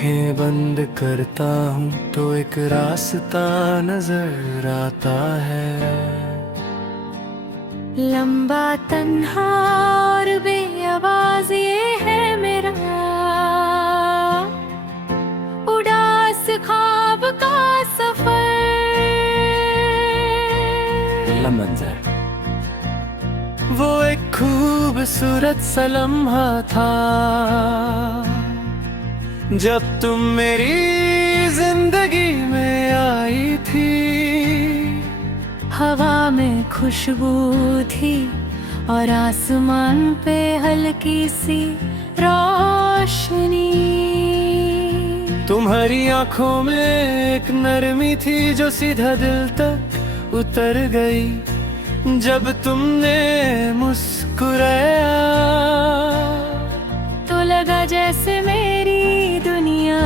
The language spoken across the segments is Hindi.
आंखें बंद करता हूँ तो एक रास्ता नजर आता है। लंबा तन्हा और बेआवाज ये है मेरा उदास ख्वाब का सफर। मंजर वो एक खूबसूरत सा लम्हा था जब तुम मेरी जिंदगी में आई थी। हवा में खुशबू थी और आसमान पे हल्की सी रोशनी। तुम्हारी आंखों में एक नरमी थी जो सीधा दिल तक उतर गई जब तुमने मुस्कुराया। तो लगा जैसे मेरी दुनिया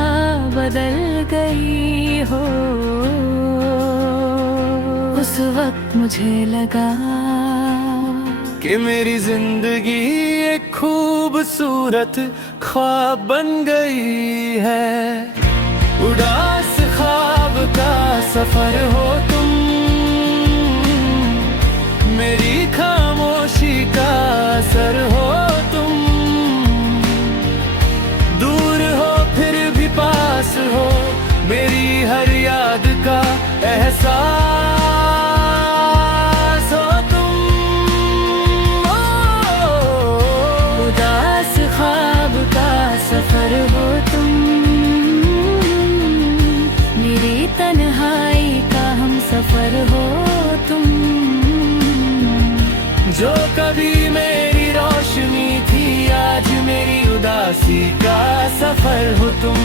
बदल गई हो। उस वक्त मुझे लगा कि मेरी जिंदगी एक खूबसूरत ख्वाब बन गई है। उदास ख्वाब का सफर हो तुम, मेरी खामोशी का असर हो तुम। दूर हो फिर भी पास हो, मेरी हर याद का एहसास हो तुम। उदास ख्वाब का सफर हो तुम, मेरी तन्हाई का हम सफर हो तुम। जो कभी मेरी रोशनी थी आज मेरी उदासी का सफर हो तुम।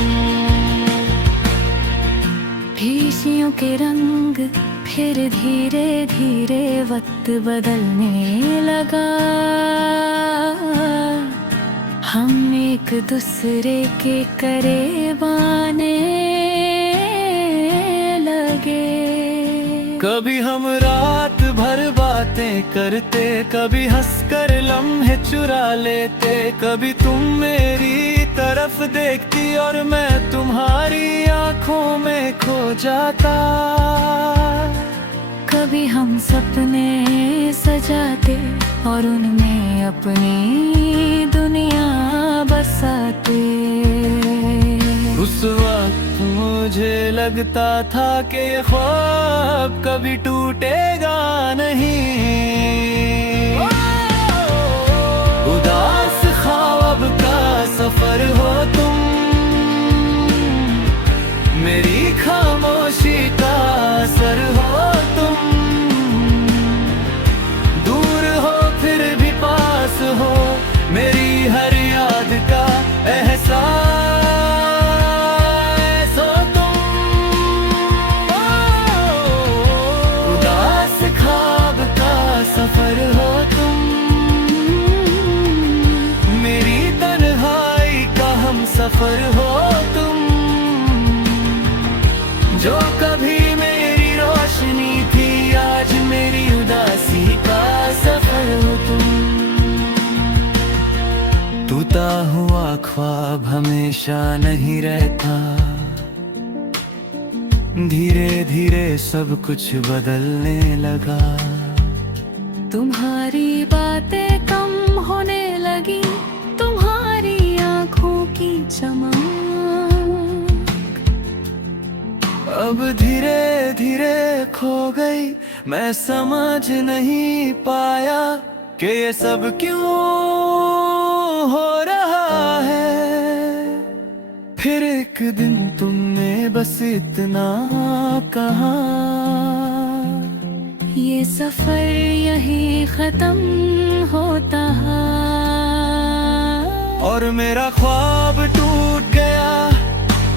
खुशियों के रंग फिर धीरे धीरे वक्त बदलने लगा। हम एक दूसरे के करीब आने लगे। कभी हम रात भर बातें करते, कभी हंसकर लम्हे चुरा लेते। कभी तुम मेरी तरफ देखती और मैं तुम्हारी आंखों में खो जाता। कभी हम सपने सजाते और उनमें अपनी दुनिया बसाते। उस वक्त मुझे लगता था कि ये ख्वाब कभी टूटेगा नहीं। उदास ख्वाब का सफर हो तुम, मेरी खामोशी का असर हो तुम। दूर हो फिर भी पास हो, मेरी हर याद का एहसास हो तुम। उदास ख्वाब का सफर हो तुम, मेरी तन्हाई का हम सफर हो तुम। जो कभी मेरी रोशनी थी आज मेरी उदासी का सफर हो तुम। टूटा हुआ ख्वाब हमेशा नहीं रहता, धीरे धीरे सब कुछ बदलने लगा। तुम्हारी बातें कम होने लगी, तुम्हारी आंखों की चमक अब धीरे धीरे खो गई। मैं समझ नहीं पाया कि ये सब क्यों हो रहा है। फिर एक दिन तुमने बस इतना कहा, ये सफर यही खत्म होता है। और मेरा ख्वाब टूट गया।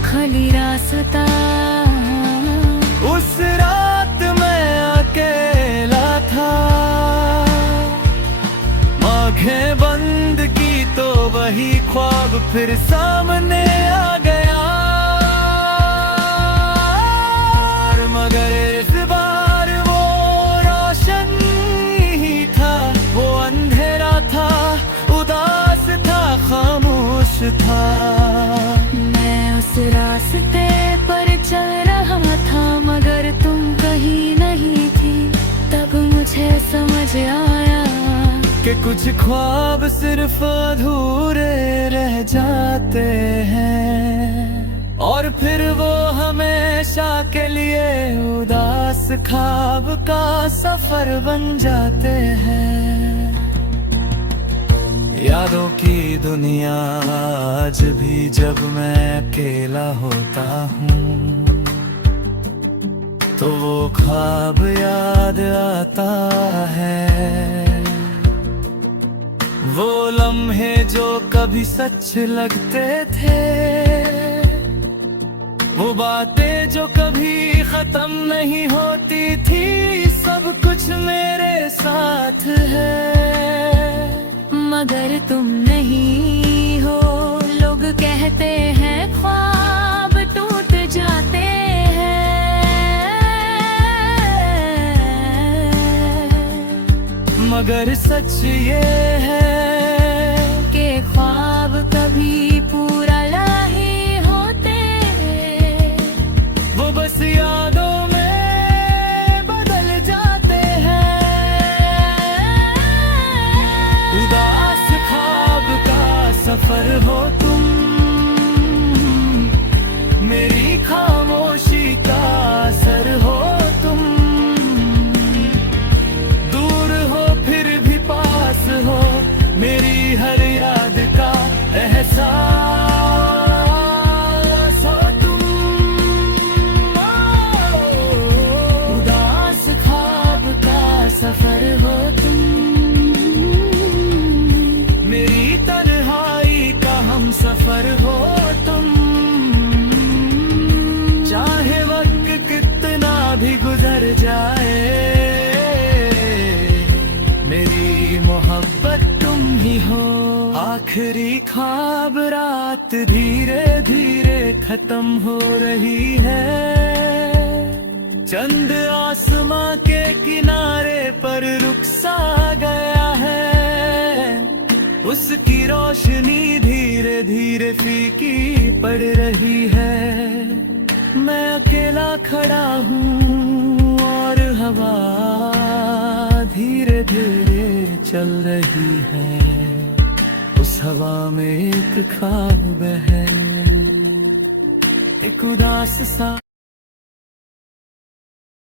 खाली रास्ता उस रात मैं अकेला था, आंखें बंद की तो वही ख्वाब फिर सामने आ गया। मगर इस बार वो रोशन ही था, वो अंधेरा था, उदास था, खामोश था। मैं उस रास्ते पर चल रहा था मगर तुम कहीं नहीं थी। तब मुझे समझ आया कि कुछ ख्वाब सिर्फ अधूरे रह जाते हैं, और फिर वो हमेशा के लिए उदास ख्वाब का सफर बन जाते हैं। यादों की दुनिया आज भी जब मैं अकेला होता हूँ तो वो ख्वाब याद आता है। वो लम्हे जो कभी सच लगते थे, वो बातें जो कभी खत्म नहीं होती थी, सब कुछ मेरे साथ है मगर तुम नहीं हो। लोग कहते हैं ख्वाब टूट जाते हैं, मगर सच ये है कि ख्वाब कभी पूरा नहीं होते। वो बस यादों में बदल जाते हैं। उदास ख्वाब का सफर हो तुम, मेरी खामोशी का असर हो तुम। दूर हो फिर भी पास हो, मेरी हर याद का एहसास हो तुम। उदास ख्वाब का सफर हो तुम, मेरी तन्हाई का हम सफर हो तुम। चाहे वक्त कितना भी गुजर जाए, मेरी मोहब्बत तुम ही हो। आखिरी ख्वाब रात धीरे धीरे खत्म हो रही है। चंद आसमां के किनारे पर रुक सा गया है, उसकी रोशनी धीरे धीरे फीकी पड़ रही है। मैं अकेला खड़ा हूँ और हवा धीरे धीरे चल रही है। उस हवा में एक ख्वाब है, एक उदास सा